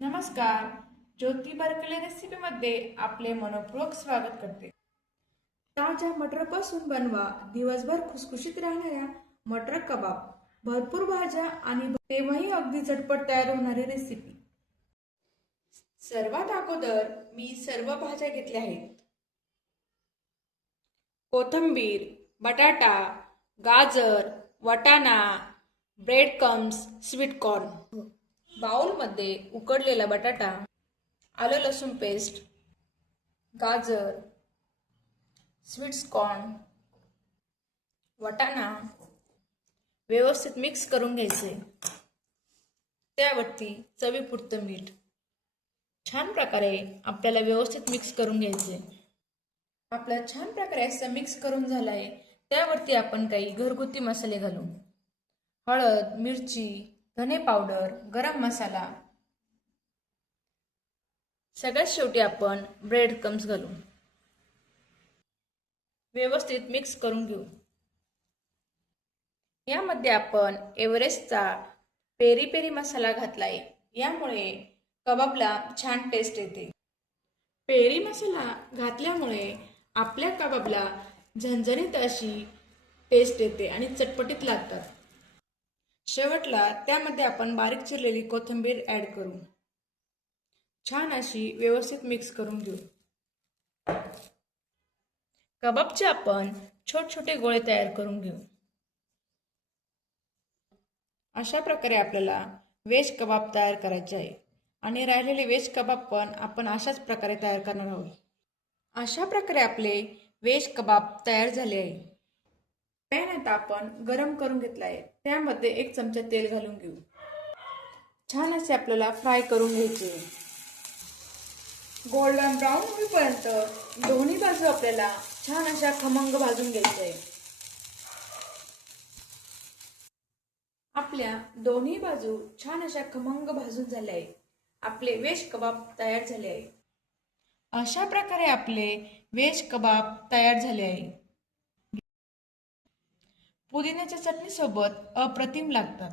नमस्कार. ज्योती बर्कले रेसिपीमध्ये आपले मनपूर्वक स्वागत करते. ताज्या मटरपासून बनवा दिवसभर खुसखुशीत राहणाऱ्या मटर कबाब. भरपूर भाज्या आणि तेव्हाही अगदी झटपट तयार होणारी रेसिपी. सर्वात अगोदर मी सर्व भाज्या घेतल्या आहेत. कोथिंबीर, बटाटा, गाजर, वाटाणा, ब्रेड क्रम्स, स्वीट कॉर्न. बाउलमध्ये उकडलेला बटाटा, आलं लसूण पेस्ट, गाजर, स्वीट कॉर्न, वाटाणा व्यवस्थित मिक्स करून घ्यायचे. त्यावरती चवीपुरतं मीठ. छान प्रकारे आपल्याला व्यवस्थित मिक्स करून घ्यायचे. आपला छान प्रकारे असं मिक्स करून झालाय. त्यावरती आपण काही घरगुती मसाले घालू. हळद, मिरची, धने पावडर, गरम मसाला. सगळ्यात शेवटी आपण ब्रेड क्रम्स घालू. व्यवस्थित मिक्स करून घेऊ. यामध्ये आपण एव्हरेस्टचा पेरी पेरी मसाला घातलाय. यामुळे कबाबला छान टेस्ट येते. पेरी मसाला घातल्यामुळे आपल्या कबाबला झणझणीत अशी टेस्ट येते आणि चटपटीत लागतात. शेवटला त्यामध्ये आपण बारीक चिरलेली कोथिंबीर ॲड करू. छान अशी व्यवस्थित मिक्स करून घेऊ. कबाबचे आपण छोटे छोटे गोळे तयार करून घेऊ. अशा प्रकारे आपल्याला व्हेज कबाब तयार करायचे आहे आणि राहिलेले व्हेज कबाब पण आपण अशाच प्रकारे तयार करणार आहोत. अशा प्रकारे आपले व्हेज कबाब तयार झाले आहे. पॅन आता आपण गरम करून घेतला आहे. त्यामध्ये 1 चमचा तेल घालून घेऊ. छान असे आपल्याला फ्राय करून घ्यायचे. गोल्डन ब्राऊन होईपर्यंत दोन्ही बाजू आपल्याला छान अशा खमंग भाजून घ्यायचे आहे. आपल्या दोन्ही बाजू छान अशा खमंग भाजून झाल्या आहे. आपले व्हेज कबाब तयार झाले आहे. अशा प्रकारे आपले व्हेज कबाब तयार झाले आहे. पुदिन्याच्या चटणीसोबत अप्रतिम लागतात.